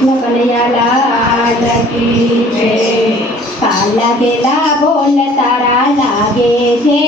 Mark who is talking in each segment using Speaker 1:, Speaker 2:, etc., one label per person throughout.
Speaker 1: કૃષ્ણ કનૈયાલાલ કી જય કાલા કેલા બોલ તારા લાગે છે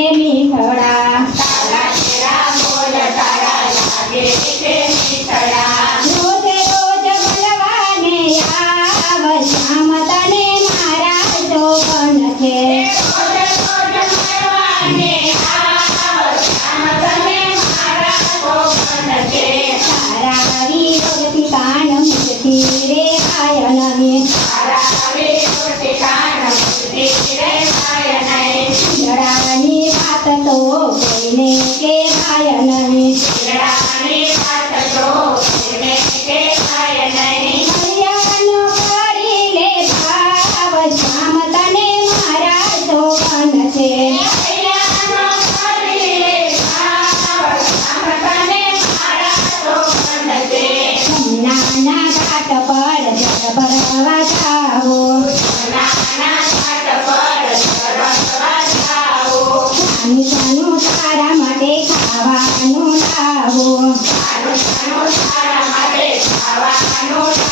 Speaker 1: નિશા હતા પર જબર બરાવા છા હું
Speaker 2: ના ના હતા પર જબર બરાવા છા હું
Speaker 1: નિશાન મુતારા માટે ખાવાનું ના હું
Speaker 2: આ રાવ છા માટે ખાવાનું ના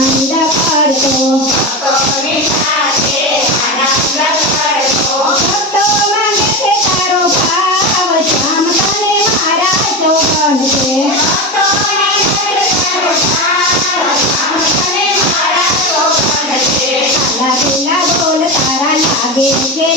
Speaker 1: आनंद करतो
Speaker 2: भक्तो
Speaker 1: माने છે તારો ભાવ શ્યામ તને મારા જો ગણશે લાગે છે